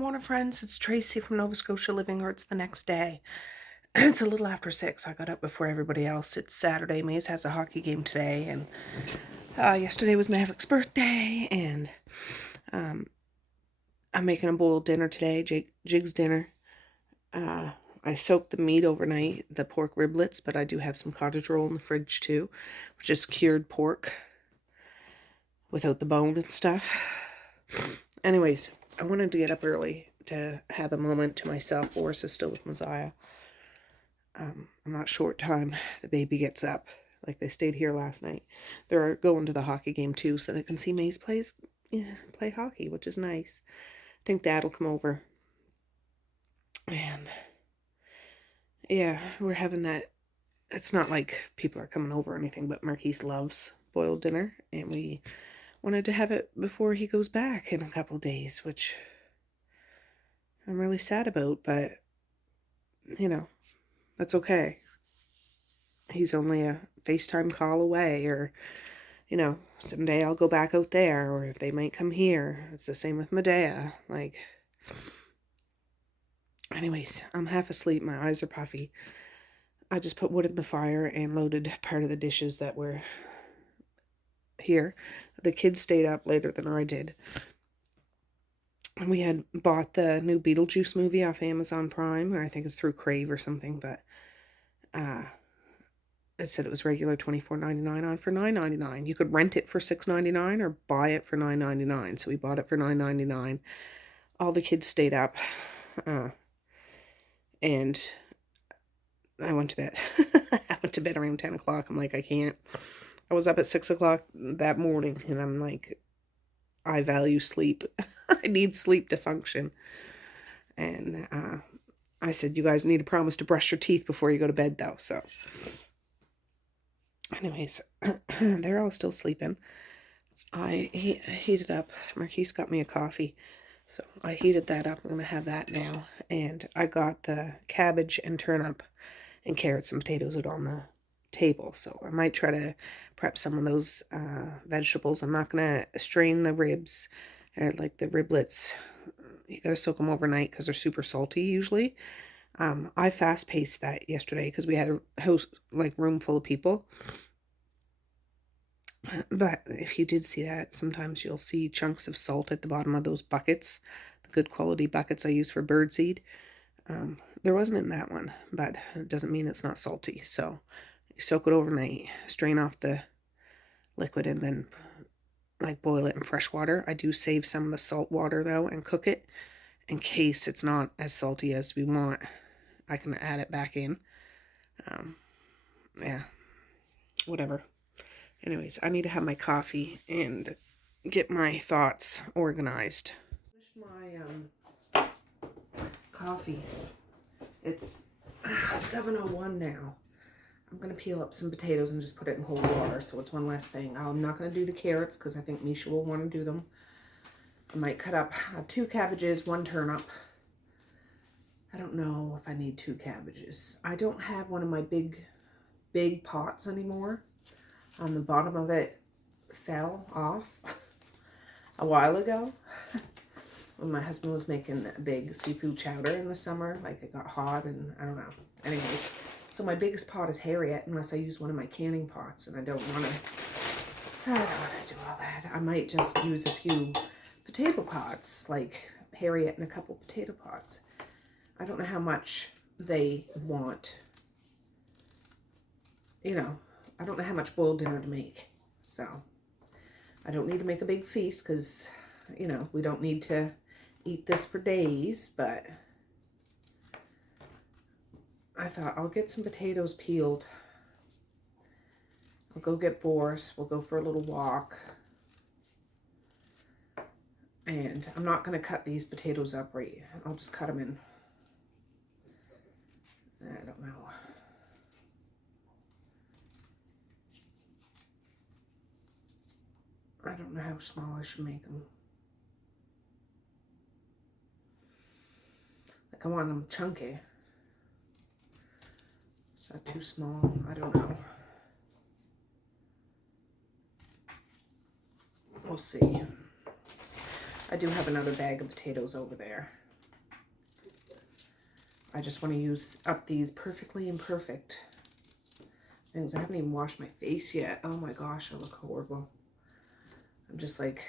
morning, friends. It's Tracey from Nova Scotia Living, or it's the next day. It's a little after 6. I got up before everybody else. It's Saturday. Maze has a hockey game today, and yesterday was Maverick's birthday, and I'm making a boiled dinner today, Jigg's dinner. I soaked the meat overnight, the pork riblets, but I do have some cottage roll in the fridge too, which is cured pork without the bone and stuff. Anyways, I wanted to get up early to have a moment to myself. Boris is still with Messiah. I'm not sure what time the baby gets up. Like, they stayed here last night. They're going to the hockey game too, so they can see Maze play hockey, which is nice. I think Dad will come over. And yeah, we're having that. It's not like people are coming over or anything, but Marquise loves boiled dinner, and we wanted to have it before he goes back in a couple days, which I'm really sad about, but you know, that's okay. He's only a FaceTime call away, or someday I'll go back out there, or they might come here. It's the same with Medea. Like, anyways, I'm half asleep. My eyes are puffy. I just put wood in the fire and loaded part of the dishes that were here. The kids stayed up later than I did. We had bought the new Beetlejuice movie off Amazon Prime, or I think it's through Crave or something, but it said it was regular $24.99 on for $9.99. You could rent it for $6.99 or buy it for $9.99. So we bought it for $9.99. All the kids stayed up, and I went to bed. I went to bed around 10 o'clock. I'm like, I can't. I was up at 6 o'clock that morning, and I'm like, I value sleep. I need sleep to function. And I said, you guys need to promise to brush your teeth before you go to bed, though. So anyways, they're all still sleeping. I heated up. Marquise got me a coffee, so I heated that up. I'm going to have that now. And I got the cabbage and turnip and carrots and potatoes out on the table, so I might try to prep some of those vegetables. I'm not going to strain the ribs, or like the riblets. You got to soak them overnight because they're super salty usually. I fast-paced that yesterday because we had a house, like, room full of people. But if you did see that, sometimes you'll see chunks of salt at the bottom of those buckets, the good quality buckets I use for birdseed. There wasn't in that one, but it doesn't mean it's not salty. So you soak it overnight, strain off the liquid, and then like boil it in fresh water. I do save some of the salt water though and cook it in case it's not as salty as we want. I can add it back in. Yeah, whatever. Anyways, I need to have my coffee and get my thoughts organized. Finished my coffee. It's 7:01 now. I'm going to peel up some potatoes and just put it in cold water, so it's one less thing. I'm not going to do the carrots because I think Misha will want to do them. I might cut up 2 cabbages, 1 turnip. I don't know if I need 2 cabbages. I don't have one of my big pots anymore. On the bottom of it fell off a while ago when my husband was making a big seafood chowder in the summer. Like, it got hot, and I don't know. Anyways, so my biggest pot is Harriet, unless I use one of my canning pots, and I don't want to do all that. I might just use a few potato pots, like Harriet and a couple potato pots. I don't know how much they want. I don't know how much boiled dinner to make. So I don't need to make a big feast because, we don't need to eat this for days, but I thought I'll get some potatoes peeled. I'll go get Boris. We'll go for a little walk. And I'm not going to cut these potatoes up right. I'll just cut them in, I don't know. I don't know how small I should make them. Like, I want them chunky. Is that too small? I don't know. We'll see. I do have another bag of potatoes over there. I just want to use up these perfectly imperfect things. I haven't even washed my face yet. Oh my gosh, I look horrible. I'm just like,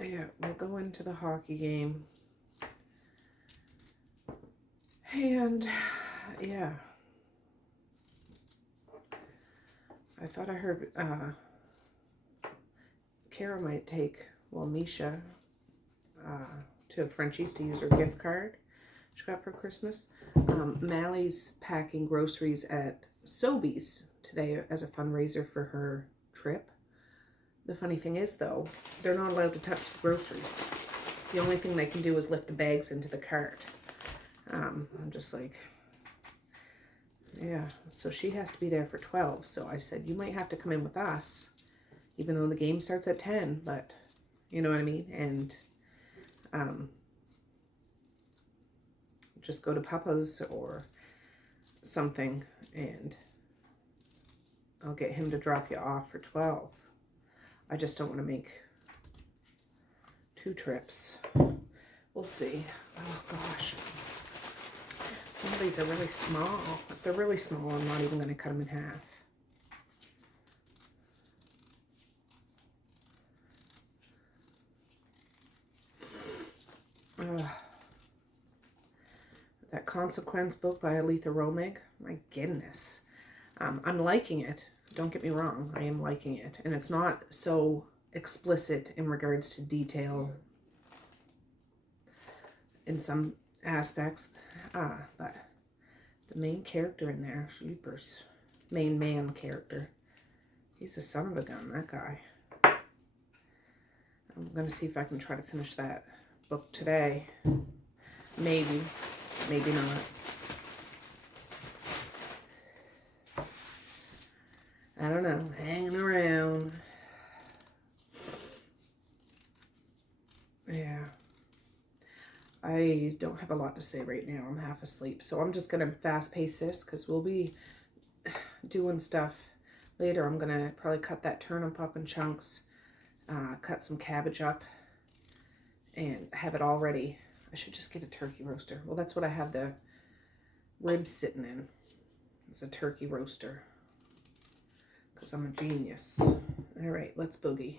yeah, we'll go into the hockey game. And yeah, I thought I heard Kara might take, well, Misha to Frenchie's to use her gift card she got for Christmas. Mally's packing groceries at Sobeys today as a fundraiser for her trip. The funny thing is, though, they're not allowed to touch the groceries. The only thing they can do is lift the bags into the cart. I'm just like, yeah, so she has to be there for 12. So I said, you might have to come in with us, even though the game starts at 10, but you know what I mean? And just go to Papa's or something, and I'll get him to drop you off for 12. I just don't want to make 2 trips. We'll see. Oh gosh. Some of these are really small. If they're really small, I'm not even going to cut them in half. That Consequence book by Aletha Romig. My goodness. I'm liking it. Don't get me wrong. I am liking it. And it's not so explicit in regards to detail in some aspects. But the main character in there, Sheepers, main man character, he's a son of a gun, that guy. I'm going to see if I can try to finish that book today. Maybe. Maybe not. I don't know. Hanging around. Yeah. I don't have a lot to say right now. I'm half asleep. So I'm just going to fast pace this because we'll be doing stuff later. I'm going to probably cut that turnip up in chunks. Cut some cabbage up. And have it all ready. I should just get a turkey roaster. Well, that's what I have the ribs sitting in. It's a turkey roaster. Because I'm a genius. All right, let's boogie.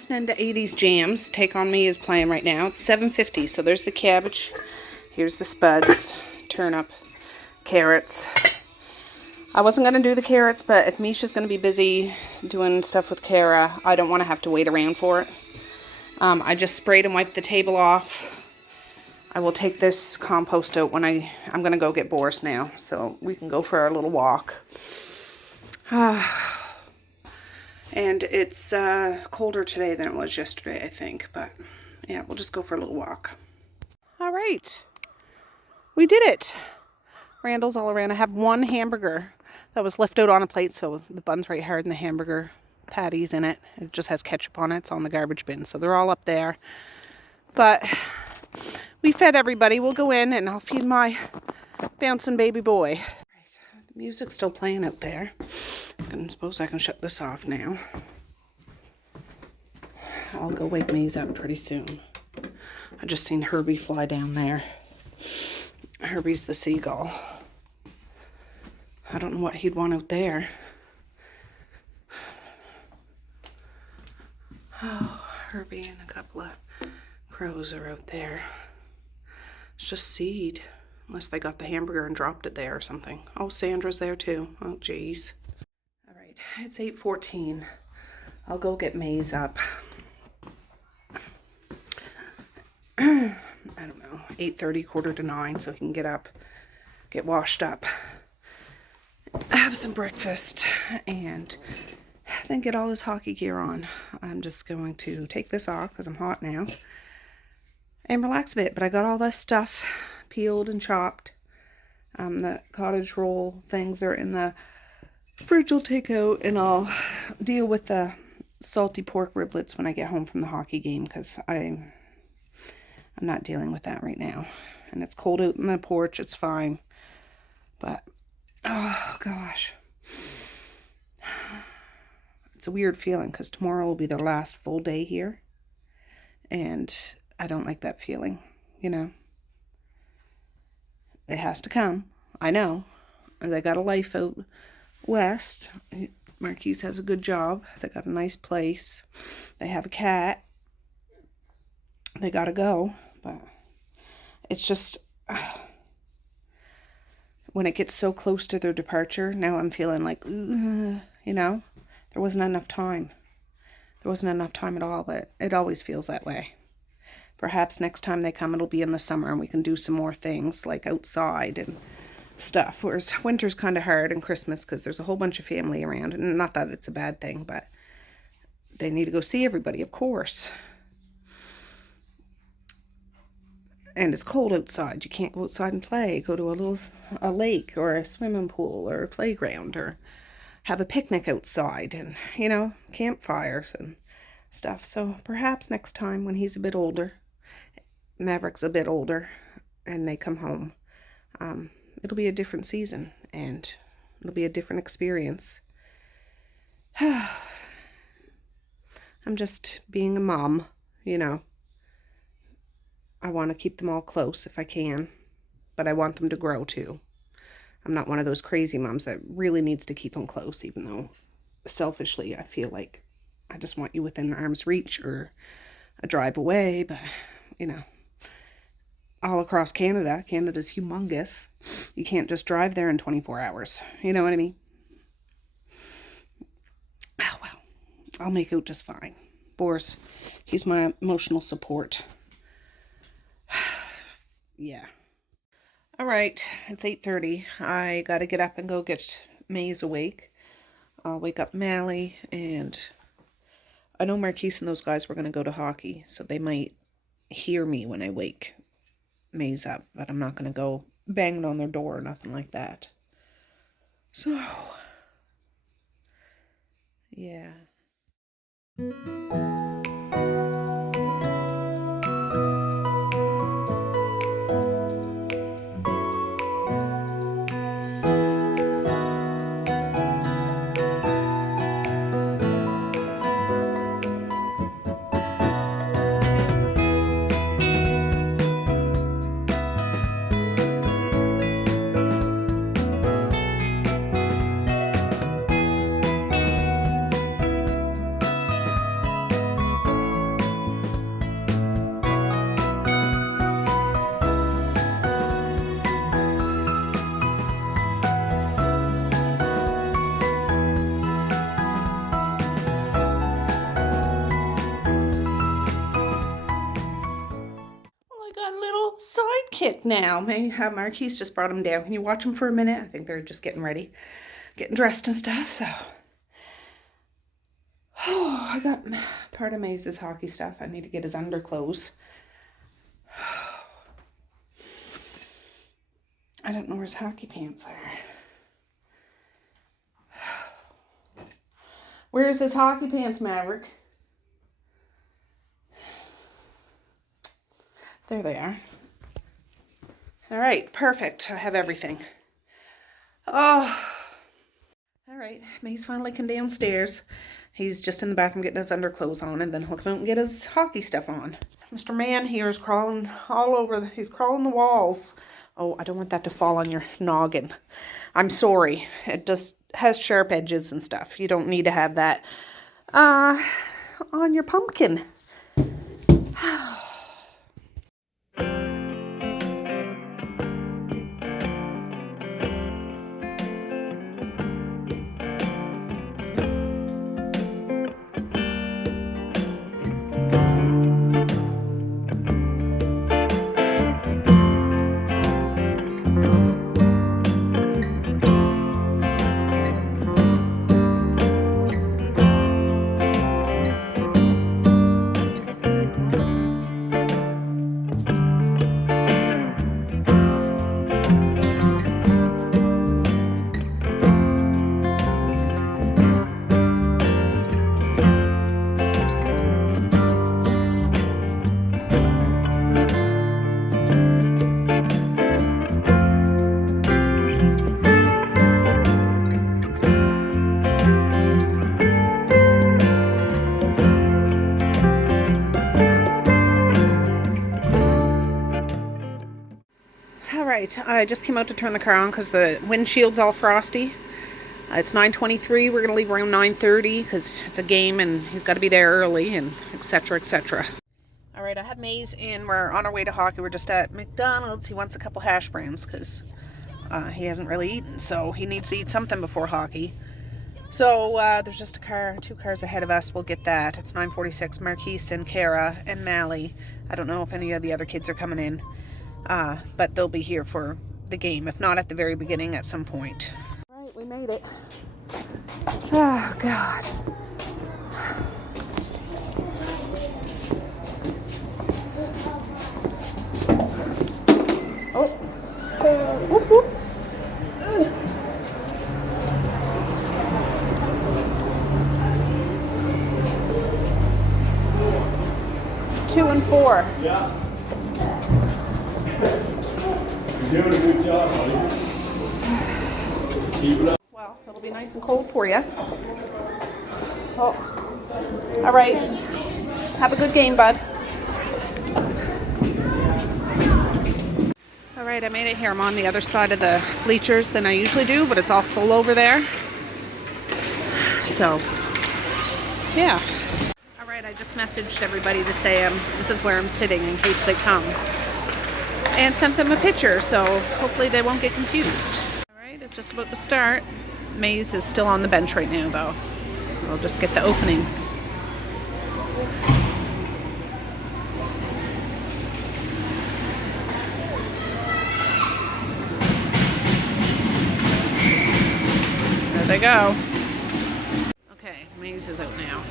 listening to 80s jams. Take On Me is playing right now. It's 7:50, so there's the cabbage. Here's the spuds, turnip, carrots. I wasn't going to do the carrots, but if Misha's going to be busy doing stuff with Kara, I don't want to have to wait around for it. I just sprayed and wiped the table off. I will take this compost out when I'm going to go get Boris now, so we can go for our little walk. And it's colder today than it was yesterday, I think. But yeah, we'll just go for a little walk. All right. We did it. Randall's all around. I have one hamburger that was left out on a plate, so the bun's right hard and the hamburger patty's in it. It just has ketchup on it. It's on the garbage bin, so they're all up there. But we fed everybody. We'll go in and I'll feed my bouncing baby boy. Right. The music's still playing out there. I suppose I can shut this off now. I'll go wake Maze up pretty soon. I just seen Herbie fly down there. Herbie's the seagull. I don't know what he'd want out there. Oh, Herbie and a couple of crows are out there. It's just seed. Unless they got the hamburger and dropped it there or something. Oh, Sandra's there too. Oh, geez. All right, it's 8:14. I'll go get Maze up. I don't know, 8:30, 8:45, so he can get up, get washed up, have some breakfast, and then get all his hockey gear on. I'm just going to take this off because I'm hot now and relax a bit. But I got all this stuff peeled and chopped. The cottage roll things are in the fridge. I'll take out, and I'll deal with the salty pork riblets when I get home from the hockey game, because I'm not dealing with that right now. And it's cold out in the porch. It's fine. But, oh, gosh. It's a weird feeling because tomorrow will be the last full day here. And I don't like that feeling, you know. It has to come. I know. They got a life out west. Marquise has a good job. They got a nice place. They have a cat. They gotta go. But it's just, when it gets so close to their departure, now I'm feeling like, you know, there wasn't enough time. There wasn't enough time at all, but it always feels that way. Perhaps next time they come, it'll be in the summer and we can do some more things like outside and stuff. Whereas winter's kind of hard, and Christmas, because there's a whole bunch of family around. And not that it's a bad thing, but they need to go see everybody, of course. And it's cold outside. You can't go outside and play. Go to a lake or a swimming pool or a playground, or have a picnic outside, and, you know, campfires and stuff. So perhaps next time when he's a bit older, Maverick's a bit older, and they come home, it'll be a different season and it'll be a different experience. I'm just being a mom, you know. I want to keep them all close if I can, but I want them to grow too. I'm not one of those crazy moms that really needs to keep them close, even though selfishly I feel like I just want you within arm's reach or a drive away. But, you know, all across Canada, Canada's humongous. You can't just drive there in 24 hours. You know what I mean? Oh, well, I'll make out just fine. Boris, he's my emotional support. Yeah. All right, it's 8:30. I got to get up and go get Maze awake. I'll wake up Mally, and I know Marquise and those guys were going to go to hockey, so they might hear me when I wake Maze up, but I'm not going to go banging on their door or nothing like that. So, yeah. sidekick now. Marquise just brought him down. Can you watch him for a minute? I think they're just getting ready, getting dressed and stuff, so. Oh, I got part of Maze's hockey stuff. I need to get his underclothes. I don't know where his hockey pants are. Where's his hockey pants, Maverick? There they are. All right, perfect. I have everything. Oh, all right. Maze finally come downstairs. He's just in the bathroom getting his underclothes on, and then he'll come out and get his hockey stuff on. Mr. Man here is crawling all over. He's crawling the walls. Oh, I don't want that to fall on your noggin. I'm sorry. It just has sharp edges and stuff. You don't need to have that on your pumpkin. I just came out to turn the car on because the windshield's all frosty. It's 9:23. We're going to leave around 9:30 because it's a game and he's got to be there early and etc. etc. All right, I have Maze in. We're on our way to hockey. We're just at McDonald's. He wants a couple hash browns because he hasn't really eaten, so he needs to eat something before hockey. So there's just two cars ahead of us. We'll get that. It's 9:46. Marquise and Kara and Mally. I don't know if any of the other kids are coming in. But they'll be here for the game, if not at the very beginning, at some point. All right, we made it. Oh, God. Oh. Whoop, whoop. 2 and 4. Yeah. You're doing a good job, buddy. Keep it up. Well, it'll be nice and cold for you. Oh. All right. Have a good game, bud. All right, I made it here. I'm on the other side of the bleachers than I usually do, but it's all full over there. So, yeah. All right, I just messaged everybody to say this is where I'm sitting in case they come. And sent them a picture, so hopefully they won't get confused. All right, it's just about to start. Maze is still on the bench right now, though. We'll just get the opening. There they go. Okay, Maze is out now.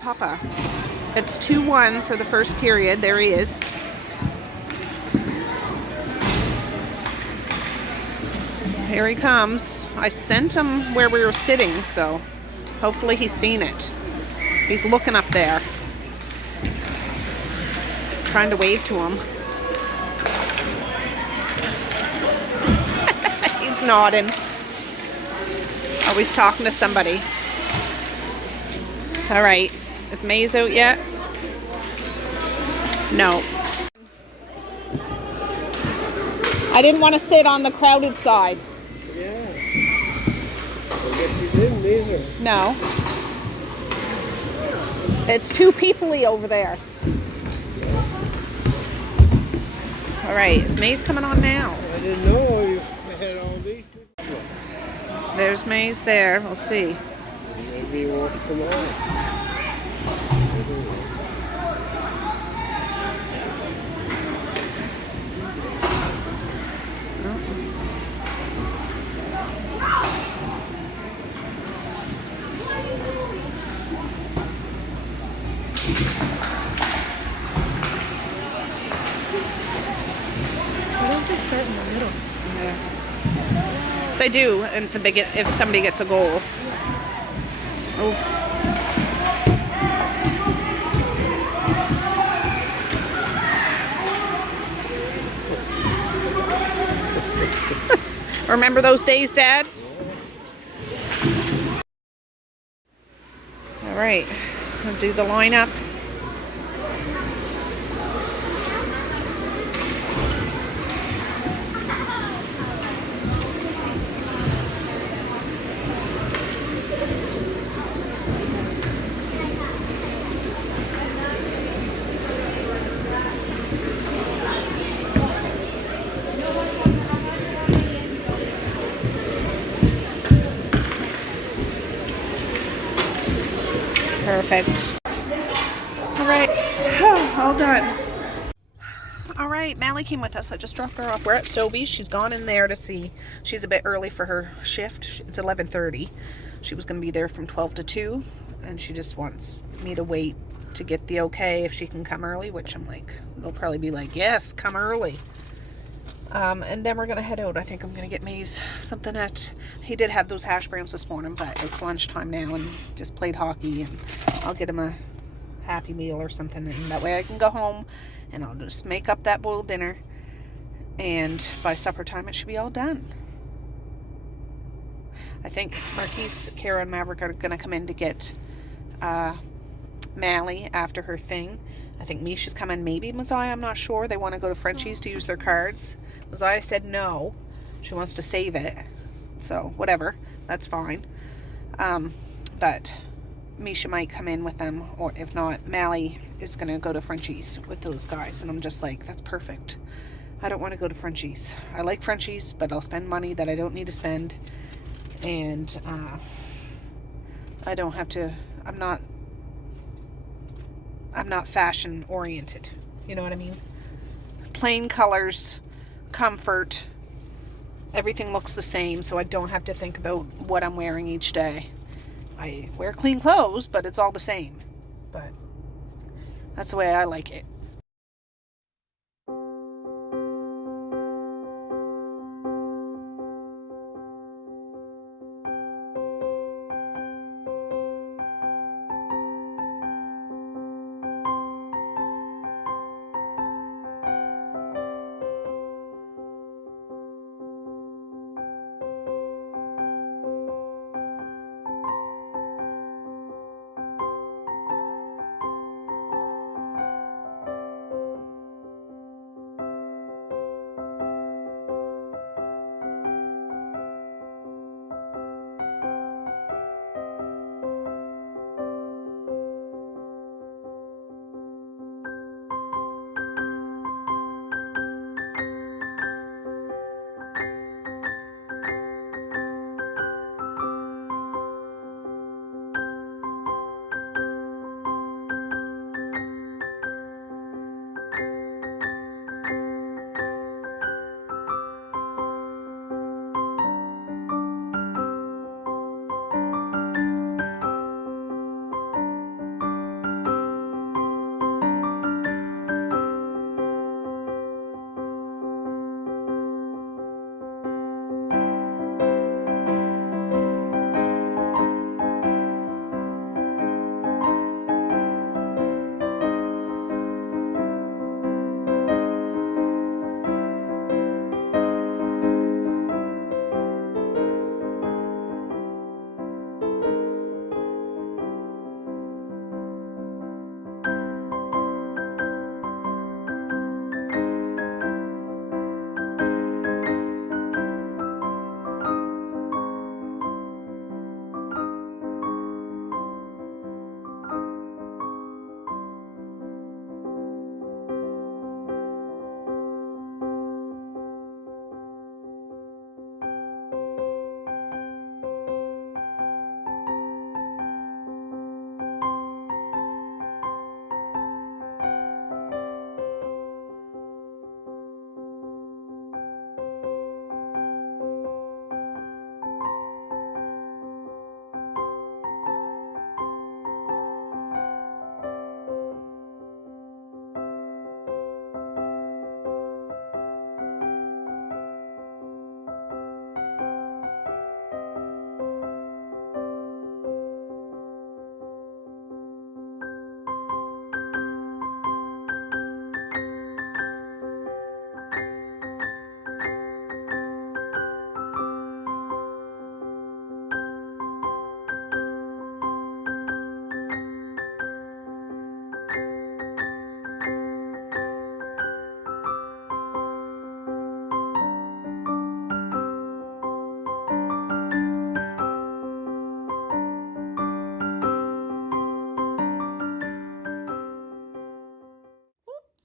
Papa. It's 2-1 for the first period. There he is. Here he comes. I sent him where we were sitting, so hopefully he's seen it. He's looking up there. Trying to wave to him. He's nodding. Always talking to somebody. All right. Is Maze out yet? No. I didn't want to sit on the crowded side. Yeah. I guess you didn't either. No. It's too peoply over there. All right, is May's coming on now? I didn't know you had all these people. There's May's there. We'll see. Maybe he wants to come on. Why don't they start in the middle? Yeah. They do, and if somebody gets a goal. Oh. Remember those days, Dad? All right, I'll do the lineup. Perfect. All right, all done. All right, Mally came with us. I just dropped her off. We're at Sobeys. She's gone in there to see. She's a bit early for her shift. It's 11:30. She was going to be there from 12 to 2, and she just wants me to wait to get the okay if she can come early, which I'm like, they'll probably be like, yes, come early. And then we're going to head out. I think I'm going to get Maze something he did have those hash browns this morning, but it's lunchtime now and just played hockey, and I'll get him a Happy Meal or something, and that way I can go home and I'll just make up that boiled dinner, and by supper time it should be all done. I think Marquise, Kara, and Maverick are going to come in to get Mally after her thing. I think Misha's coming, maybe Messiah, I'm not sure. They want to go to Frenchie's to use their cards. Messiah said no. She wants to save it. So, whatever. That's fine. But Misha might come in with them, or if not, Mally is going to go to Frenchie's with those guys. And I'm just like, that's perfect. I don't want to go to Frenchie's. I like Frenchie's, but I'll spend money that I don't need to spend. And I don't have to, I'm not fashion oriented. You know what I mean? Plain colors, comfort, everything looks the same, so I don't have to think about what I'm wearing each day. I wear clean clothes, but it's all the same. But that's the way I like it.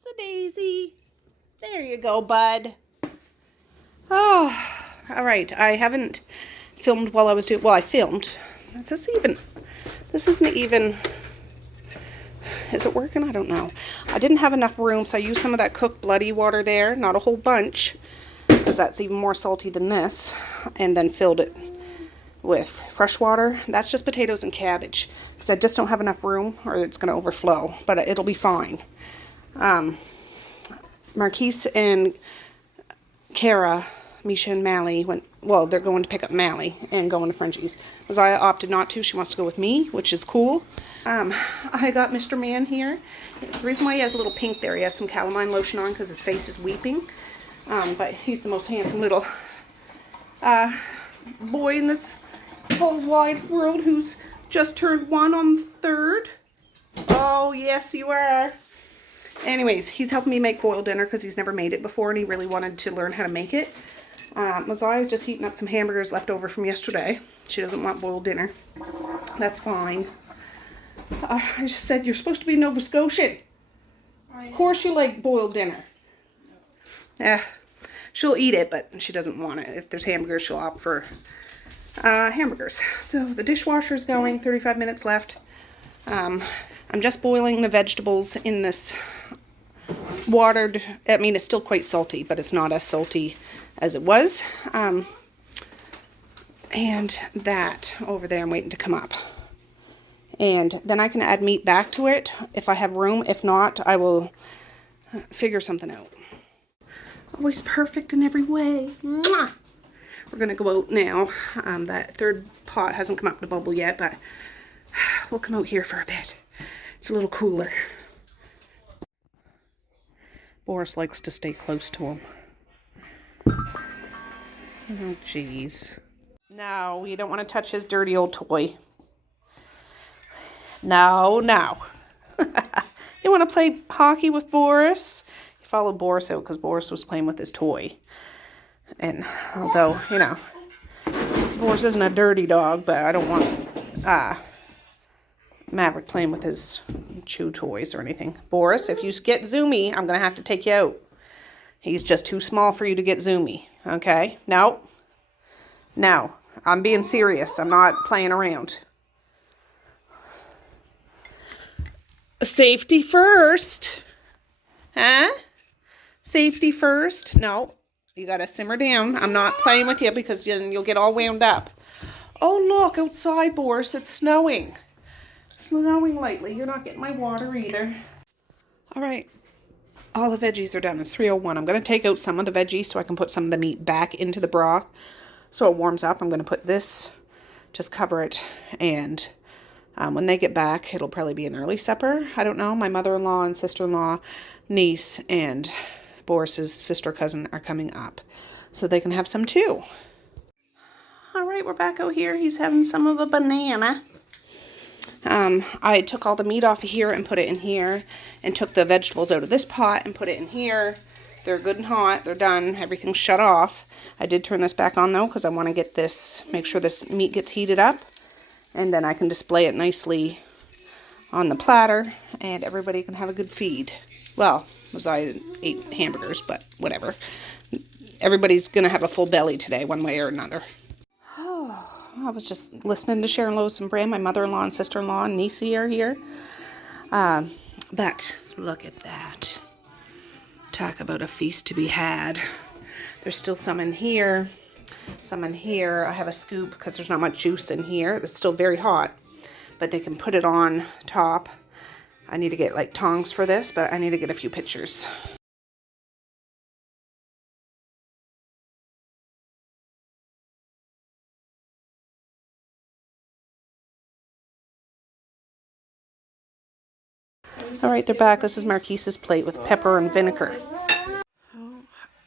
So Daisy. There you go, bud. Oh, all right. I haven't filmed while I was doing, well, I filmed. This isn't even, is it working? I don't know. I didn't have enough room, so I used some of that cooked bloody water there, not a whole bunch, because that's even more salty than this, and then filled it with fresh water. That's just potatoes and cabbage, because I just don't have enough room, or it's going to overflow, but it'll be fine. Marquise and Kara, Misha and Mally went, well, they're going to pick up Mally and going to Frenchie's. Messiah opted not to. She wants to go with me, which is cool. I got Mr. Man here. The reason why he has a little pink there, he has some calamine lotion on because his face is weeping. But he's the most handsome little boy in this whole wide world who's just turned 1 on the 3rd. Oh, yes, you are. Anyways, he's helping me make boiled dinner because he's never made it before and he really wanted to learn how to make it. Messiah's just heating up some hamburgers left over from yesterday. She doesn't want boiled dinner. That's fine. I just said you're supposed to be Nova Scotian. Of course you like boiled dinner. Yeah, she'll eat it, but she doesn't want it. If there's hamburgers, she'll opt for hamburgers. So the dishwasher's going, 35 minutes left. I'm just boiling the vegetables in this watered, I mean, it's still quite salty, but it's not as salty as it was. And that over there, I'm waiting to come up. And then I can add meat back to it if I have room. If not, I will figure something out. Always perfect in every way. Mwah! We're going to go out now. That third pot hasn't come up to bubble yet, but we'll come out here for a bit. It's a little cooler. Boris likes to stay close to him. Oh, jeez. No, you don't want to touch his dirty old toy. No, no. You want to play hockey with Boris? He followed Boris out because Boris was playing with his toy. And although, you know, Boris isn't a dirty dog, but I don't want Maverick playing with his chew toys or anything. Boris, if you get zoomy, I'm going to have to take you out. He's just too small for you to get zoomy. Okay? No. No. I'm being serious. I'm not playing around. Safety first. Huh? Safety first. No. You got to simmer down. I'm not playing with you because then you'll get all wound up. Oh, look. Outside, Boris. It's snowing. Snowing lightly. You're not getting my water either. All right. All the veggies are done. It's 3:01. I'm going to take out some of the veggies so I can put some of the meat back into the broth. So it warms up. I'm going to put this, just cover it. And when they get back, it'll probably be an early supper. I don't know. My mother-in-law and sister-in-law, niece, and Boris's sister cousin are coming up. So they can have some too. All right, we're back out here. He's having some of a banana. I took all the meat off of here and put it in here, and took the vegetables out of this pot and put it in here. They're good and hot. They're done. Everything's shut off. I did turn this back on though because I want to get this, make sure this meat gets heated up, and then I can display it nicely on the platter and everybody can have a good feed. Well, I ate hamburgers, but whatever. Everybody's going to have a full belly today one way or another. I was just listening to Sharon Lois and Bram. My mother-in-law and sister-in-law and niece are here. But look at that. Talk about a feast to be had. There's still some in here. Some in here. I have a scoop because there's not much juice in here. It's still very hot. But they can put it on top. I need to get like tongs for this, but I need to get a few pictures. Alright, they're back. This is Marquise's plate with pepper and vinegar.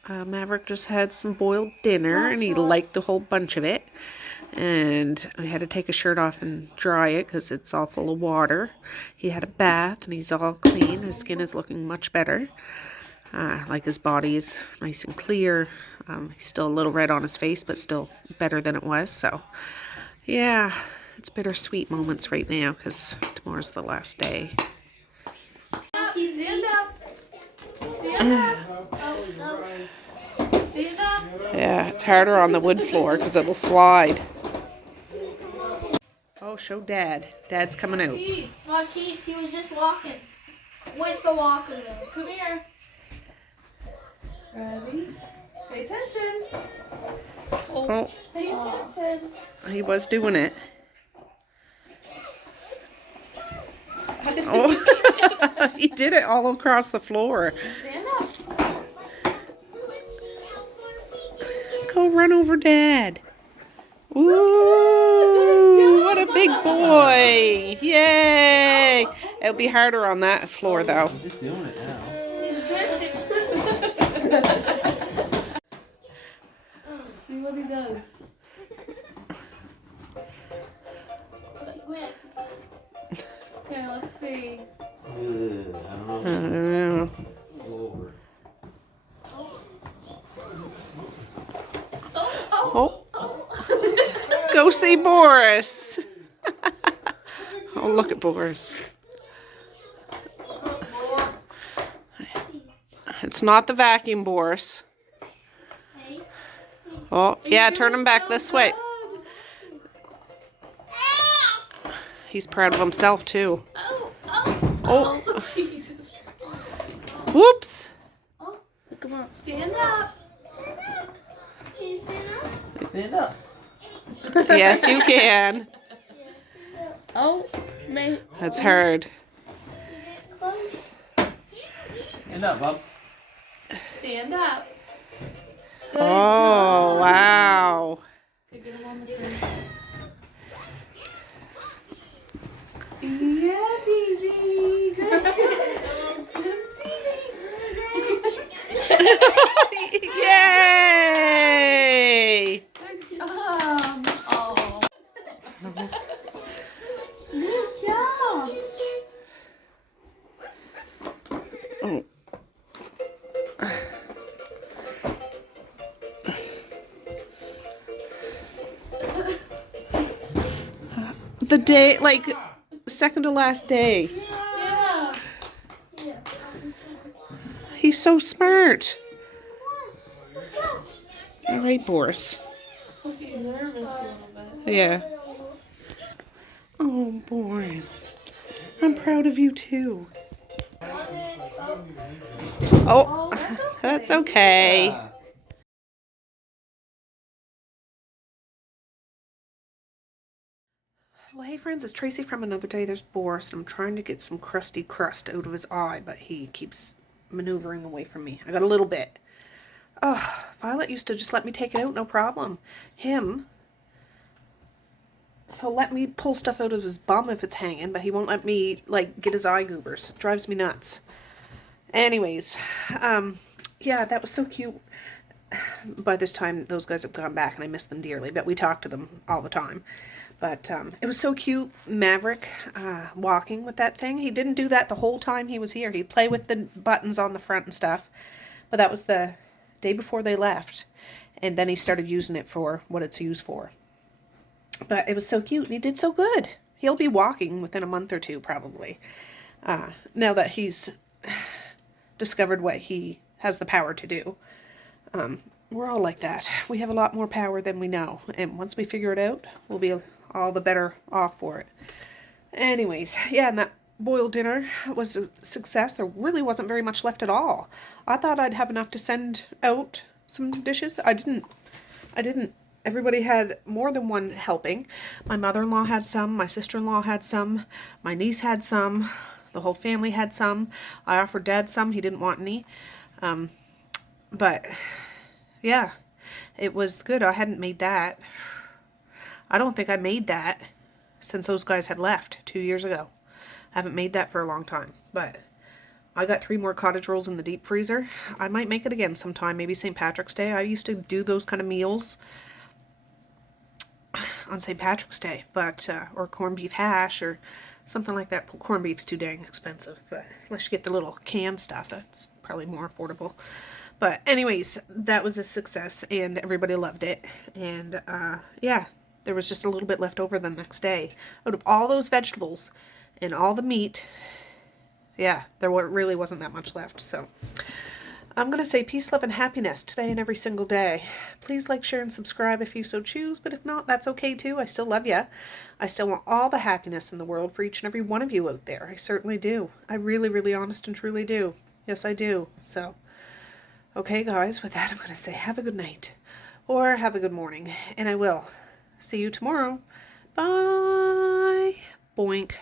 Maverick just had some boiled dinner and he liked a whole bunch of it. And I had to take his shirt off and dry it because it's all full of water. He had a bath and he's all clean. His skin is looking much better. Like his body is nice and clear. He's still a little red on his face, but still better than it was. So, yeah, it's bittersweet moments right now because tomorrow's the last day. Stand up. Stand up. Yeah, it's harder on the wood floor because it'll slide. Oh, show Dad. Dad's coming out. Marquise, he was just walking with the walker. Come here. Ready? Pay attention. Oh, Pay attention. he was doing it. Oh, he did it all across the floor. Stand up. Go run over Dad. Ooh, what a big boy. Yay. It'll be harder on that floor, though. I'm just doing it now. Let's see what he does. Okay, let's see. I don't I know. don't know. Go over. Oh. Go see Boris. Oh, look at Boris. It's not the vacuum, Boris. Oh, yeah, turn him back this way. He's proud of himself, too. Oh, Jesus. whoops. Come on. Stand up. Can you stand up? Stand up. Yes, you can. Oh, may. That's hard. Close. Stand up, bub. Stand up. Good Oh, job. wow. Okay, get him on the tree. Yeah, baby. Good job. Yay! Good job. Oh. Good job. Oh. The day, like, second to last day. Yeah. Yeah. He's so smart. Let's go. All right, Boris. Looking nervous a little bit. Yeah. Oh, Boris. I'm proud of you, too. Oh, that's okay. Yeah. Well, hey friends, it's Tracy from Another Day. There's Boris, and I'm trying to get some crusty crust out of his eye, but he keeps maneuvering away from me. I got a little bit. Oh, Violet used to just let me take it out, no problem. He'll let me pull stuff out of his bum if it's hanging, but he won't let me, like, get his eye goobers. It drives me nuts. Anyways, yeah, that was so cute. By this time, those guys have gone back, and I miss them dearly, but we talk to them all the time. But it was so cute, Maverick, walking with that thing. He didn't do that the whole time he was here. He'd play with the buttons on the front and stuff. But that was the day before they left. And then he started using it for what it's used for. But it was so cute, and he did so good. He'll be walking within a month or two, probably. Now that he's discovered what he has the power to do. We're all like that. We have a lot more power than we know. And once we figure it out, we'll be all the better off for it. Anyways, yeah, and that boiled dinner was a success. There really wasn't very much left at all. I thought I'd have enough to send out some dishes. I didn't. Everybody had more than one helping. My mother-in-law had some. My sister-in-law had some. My niece had some. The whole family had some. I offered Dad some. He didn't want any. But yeah, it was good. I hadn't made that. I don't think I made that since those guys had left 2 years ago. I haven't made that for a long time. But I got 3 more cottage rolls in the deep freezer. I might make it again sometime, maybe St. Patrick's Day. I used to do those kind of meals on St. Patrick's Day, but or corned beef hash or something like that. Corned beef's too dang expensive, but unless you get the little canned stuff, that's probably more affordable. But anyways, that was a success, and everybody loved it. And yeah, there was just a little bit left over the next day. Out of all those vegetables and all the meat, yeah, there really wasn't that much left. So I'm going to say peace, love, and happiness today and every single day. Please like, share, and subscribe if you so choose, but if not, that's okay too. I still love you. I still want all the happiness in the world for each and every one of you out there. I certainly do. I really, really honest and truly do. Yes, I do. So, okay, guys, with that, I'm going to say have a good night or have a good morning, and I will see you tomorrow. Bye. Boink.